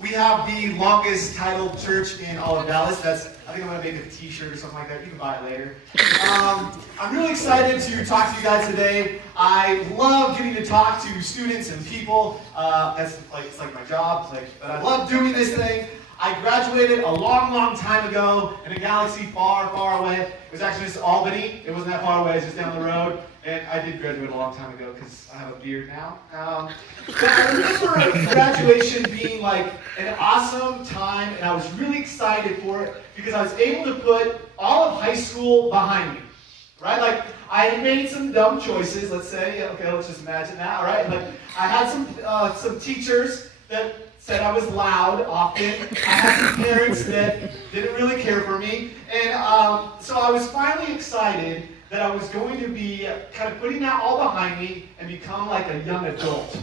We have the longest titled church in all of Dallas. I think I'm going to make a t-shirt or something like that. You can buy it later. I'm really excited to talk to you guys today. I love getting to talk to students and people. It's like my job. But I love doing this thing. I graduated a long, long time ago in a galaxy far, far away. It was actually just Albany. It wasn't that far away. It's just down the road. And I did graduate a long time ago because I have a beard now. But I remember graduation being like an awesome time, and I was really excited for it because I was able to put all of high school behind me, right? Like, I had made some dumb choices, let's say. Okay, let's just imagine that, all right? Like, I had some teachers that said I was loud often. I had some parents that didn't really care for me. And so I was finally excited that I was going to be kind of putting that all behind me and become like a young adult,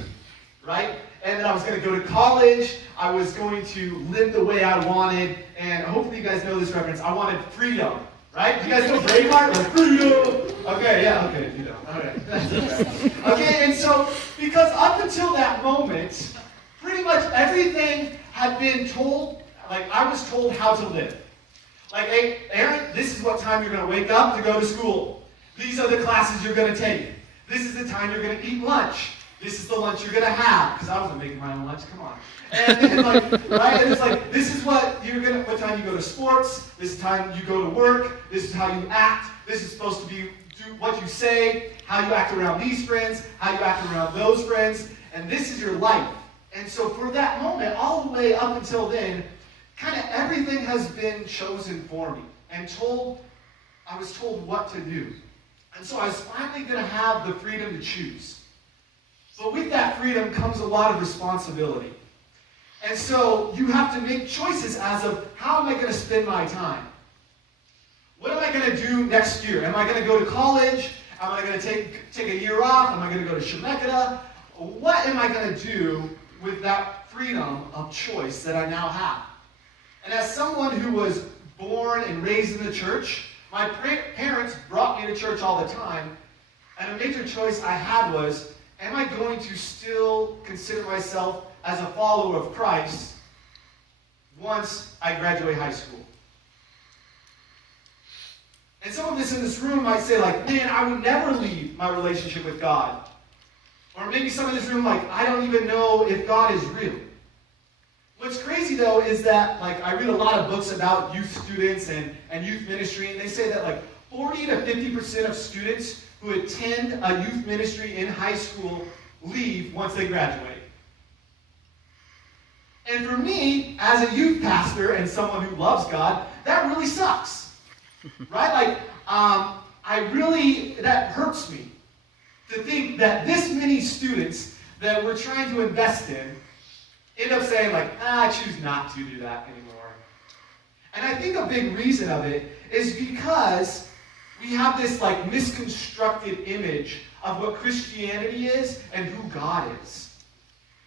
right? And then I was going to go to college. I was going to live the way I wanted. And hopefully you guys know this reference. I wanted freedom, right? Do you guys know Braveheart? Like, freedom! Okay, yeah, okay, you know. Okay. Okay, and so, because up until that moment, pretty much everything had been told, like I was told how to live. Like, hey, Aaron, this is what time you're going to wake up to go to school. These are the classes you're going to take. This is the time you're going to eat lunch. This is the lunch you're going to have. Because I wasn't making my own lunch, come on. And then, right? And it's like, this is what time you go to sports. This is time you go to work. This is how you act. This is supposed to be what you say, how you act around these friends, how you act around those friends. And this is your life. And so for that moment, all the way up until then, kind of everything has been chosen for me and I was told what to do. And so I was finally going to have the freedom to choose. But with that freedom comes a lot of responsibility. And so you have to make choices as of how am I going to spend my time? What am I going to do next year? Am I going to go to college? Am I going to take a year off? Am I going to go to Shemeketa? What am I going to do with that freedom of choice that I now have? And as someone who was born and raised in the church, my parents brought me to church all the time, and a major choice I had was, am I going to still consider myself as a follower of Christ once I graduate high school? And some of us in this room might say, like, man, I would never leave my relationship with God. Or maybe some in this room, like, I don't even know if God is real. What's crazy, though, is that, like, I read a lot of books about youth students and youth ministry, and they say that, like, 40 to 50% of students who attend a youth ministry in high school leave once they graduate. And for me, as a youth pastor and someone who loves God, that really sucks. Right? Like, that hurts me to think that this many students that we're trying to invest in end up saying, like, I choose not to do that anymore. And I think a big reason of it is because we have this, like, misconstructed image of what Christianity is and who God is.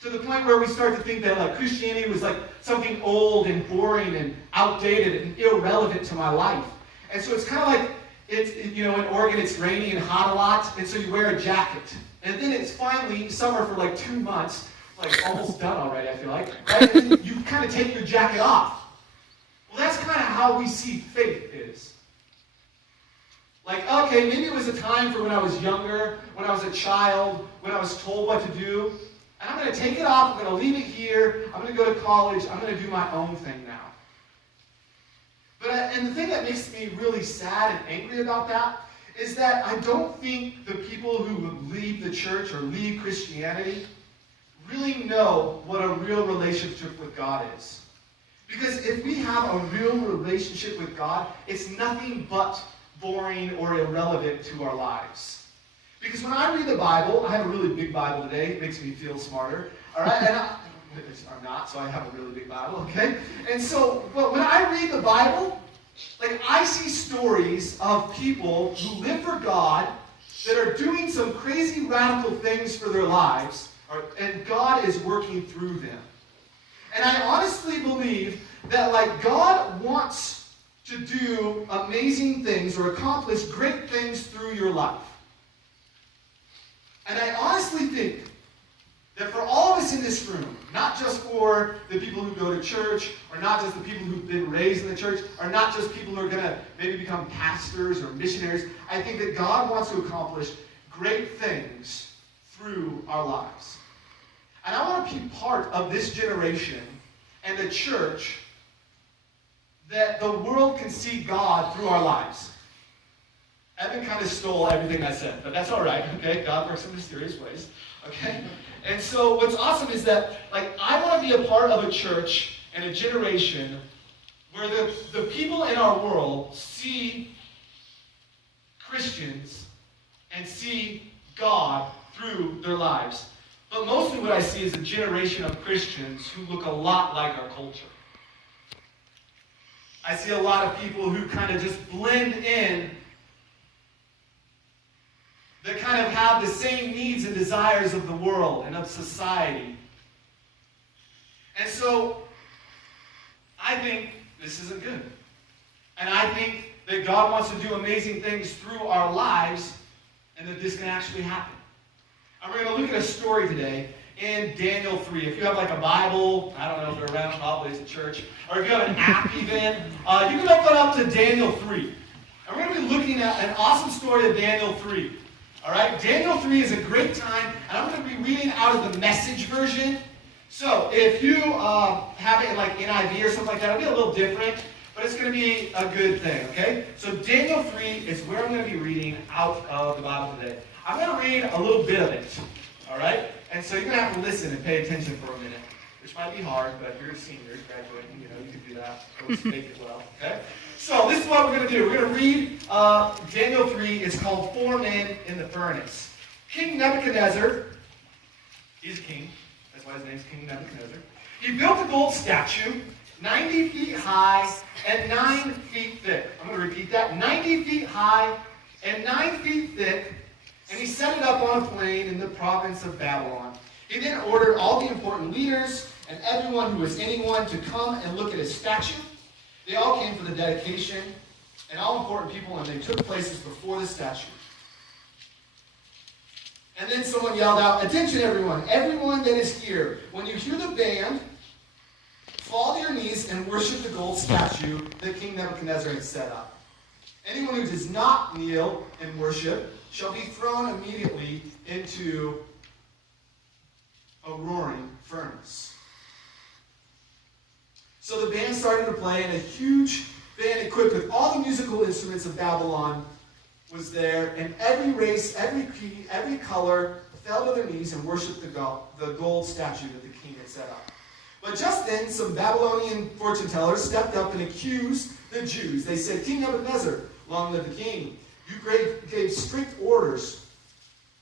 To the point where we start to think that, like, Christianity was, like, something old and boring and outdated and irrelevant to my life. And so it's kind of like, in Oregon it's rainy and hot a lot, and so you wear a jacket. And then it's finally summer for, like, 2 months, like, almost done already, I feel like, right? And you kind of take your jacket off. Well, that's kind of how we see faith is. Like, okay, maybe it was a time for when I was younger, when I was a child, when I was told what to do, and I'm going to take it off, I'm going to leave it here, I'm going to go to college, I'm going to do my own thing now. And the thing that makes me really sad and angry about that is that I don't think the people who leave the church or leave Christianity really know what a real relationship with God is. Because if we have a real relationship with God, it's nothing but boring or irrelevant to our lives. Because when I read the Bible, I have a really big Bible today. It makes me feel smarter. All right? And I'm not, so I have a really big Bible, okay? And so, but when I read the Bible, like, I see stories of people who live for God that are doing some crazy radical things for their lives, and God is working through them. And I honestly believe that, like, God wants to do amazing things or accomplish great things through your life. And I honestly think that for all of us in this room, not just for the people who go to church, or not just the people who've been raised in the church, or not just people who are going to maybe become pastors or missionaries, I think that God wants to accomplish great things through our lives. And I want to be part of this generation and a church that the world can see God through our lives. Evan kind of stole everything I said, but that's all right, okay? God works in mysterious ways, okay? And so what's awesome is that, I want to be a part of a church and a generation where the people in our world see Christians and see God through their lives. But mostly what I see is a generation of Christians who look a lot like our culture. I see a lot of people who kind of just blend in, that kind of have the same needs and desires of the world and of society. And so, I think this isn't good. And I think that God wants to do amazing things through our lives, and that this can actually happen. And we're going to look at a story today in Daniel 3. If you have a Bible, I don't know if they're around, probably it's a church, or if you have an app even, you can open up to Daniel 3. And we're going to be looking at an awesome story of Daniel 3. All right, Daniel 3 is a great time, and I'm going to be reading out of the Message version. So if you have it in NIV or something like that, it'll be a little different, but it's going to be a good thing, okay? So Daniel 3 is where I'm going to be reading out of the Bible today. I'm going to read a little bit of it, all right? And so you're going to have to listen and pay attention for a minute, which might be hard, but if you're a senior graduating, you can do that. Go speak as well, okay? So this is what we're going to do. We're going to read Daniel 3. It's called 4 Men in the Furnace. King Nebuchadnezzar, he's a king. That's why his name's King Nebuchadnezzar. He built a gold statue 90 feet high and 9 feet thick. I'm going to repeat that. 90 feet high and 9 feet thick. And he set it up on a plain in the province of Babylon. He then ordered all the important leaders and everyone who was anyone to come and look at his statue. They all came for the dedication, and all important people, and they took places before the statue. And then someone yelled out, "Attention everyone that is here. When you hear the band, fall to your knees and worship the gold statue that King Nebuchadnezzar had set up. Anyone who does not kneel and worship shall be thrown immediately into a roaring furnace." So the band started to play, and a huge band equipped with all the musical instruments of Babylon was there, and every race, every creed, every color fell to their knees and worshipped the gold statue that the king had set up. But just then, some Babylonian fortune tellers stepped up and accused the Jews. They said, "King Nebuchadnezzar, long live the king, you gave strict orders.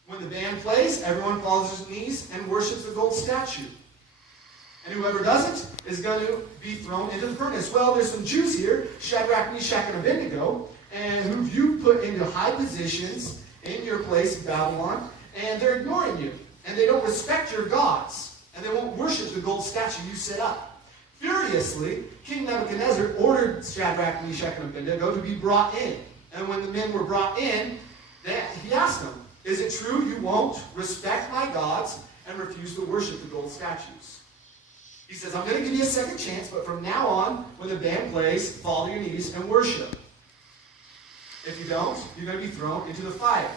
When the band plays, everyone falls to his knees and worships the gold statue. And whoever doesn't is going to be thrown into the furnace. Well, there's some Jews here, Shadrach, Meshach, and Abednego, and who you put into high positions in your place in Babylon, and they're ignoring you. And they don't respect your gods, and they won't worship the gold statue you set up." Furiously, King Nebuchadnezzar ordered Shadrach, Meshach, and Abednego to be brought in. And when the men were brought in, he asked them, "Is it true you won't respect my gods and refuse to worship the gold statues?" He says, "I'm going to give you a second chance, but from now on, when the band plays, fall to your knees and worship. If you don't, you're going to be thrown into the fire,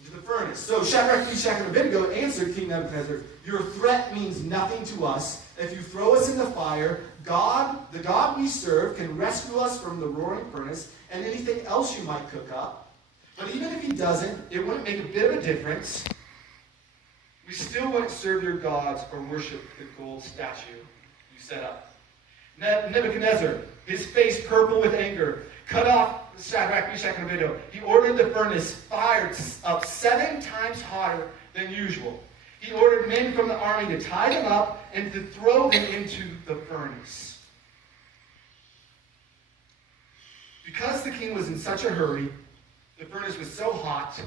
into the furnace." So Shadrach, Meshach, and Abednego answered King Nebuchadnezzar, "Your threat means nothing to us. If you throw us in the fire, the God we serve can rescue us from the roaring furnace and anything else you might cook up. But even if he doesn't, it wouldn't make a bit of a difference. We still wouldn't serve your gods or worship the gold statue you set up." Nebuchadnezzar, his face purple with anger, cut off Shadrach, Meshach, and Abednego. He ordered the furnace fired up 7 times hotter than usual. He ordered men from the army to tie them up and to throw them into the furnace. Because the king was in such a hurry, the furnace was so hot,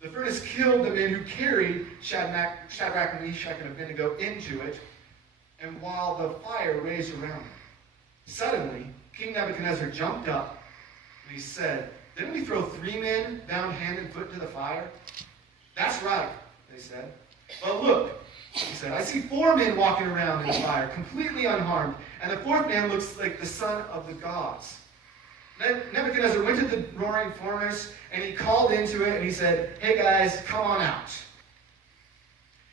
the furnace killed the men who carried Shadrach, Meshach, and Abednego into it, and while the fire raged around them. Suddenly, King Nebuchadnezzar jumped up, and he said, "Didn't we throw 3 men bound hand and foot into the fire?" "That's right," they said. But look, he said, I see 4 men walking around in the fire, completely unharmed, and the 4th man looks like the son of the gods. Nebuchadnezzar went to the roaring furnace, and he called into it, and he said, hey guys, come on out.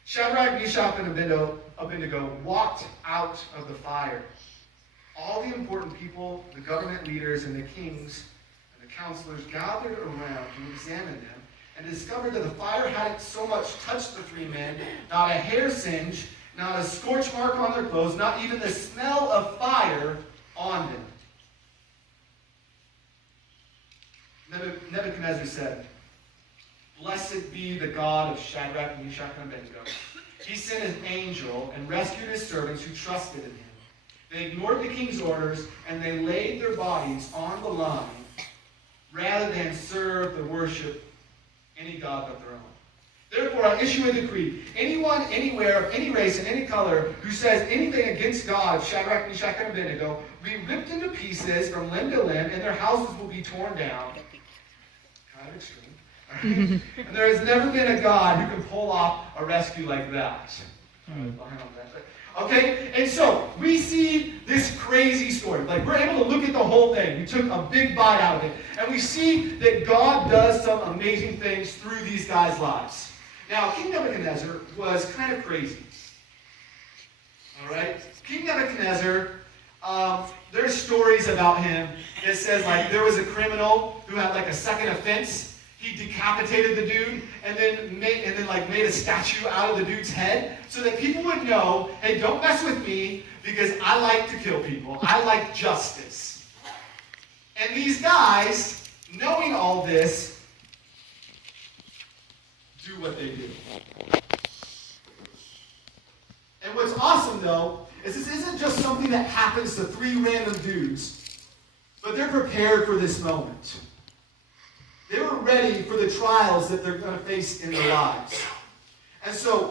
Shadrach, Meshach, and Abednego walked out of the fire. All the important people, the government leaders, and the kings, and the counselors gathered around to examine them, and discovered that the fire hadn't so much touched the 3 men, not a hair singe, not a scorch mark on their clothes, not even the smell of fire on them. Nebuchadnezzar said, blessed be the God of Shadrach, Meshach, and Abednego. He sent his angel and rescued his servants who trusted in him. They ignored the king's orders, and they laid their bodies on the line rather than serve or worship any god but their own. Therefore, I issue a decree. Anyone, anywhere, of any race and any color who says anything against God, Shadrach, Meshach, and Abednego, will be ripped into pieces from limb to limb, and their houses will be torn down. Kind of extreme. Right? And there has never been a God who can pull off a rescue like that. Okay? And so, we see this crazy story. Like, we're able to look at the whole thing. We took a big bite out of it. And we see that God does some amazing things through these guys' lives. Now, King Nebuchadnezzar was kind of crazy. Alright? King Nebuchadnezzar, there's stories about him. It says, like, there was a criminal who had, like, a second offense. He decapitated the dude and then made a statue out of the dude's head so that people would know, hey, don't mess with me because I like to kill people. I like justice. And these guys, knowing all this, do what they do. And what's awesome, though, is this isn't just something that happens to 3 random dudes, but they're prepared for this moment. They were ready for the trials that they're going to face in their lives. And so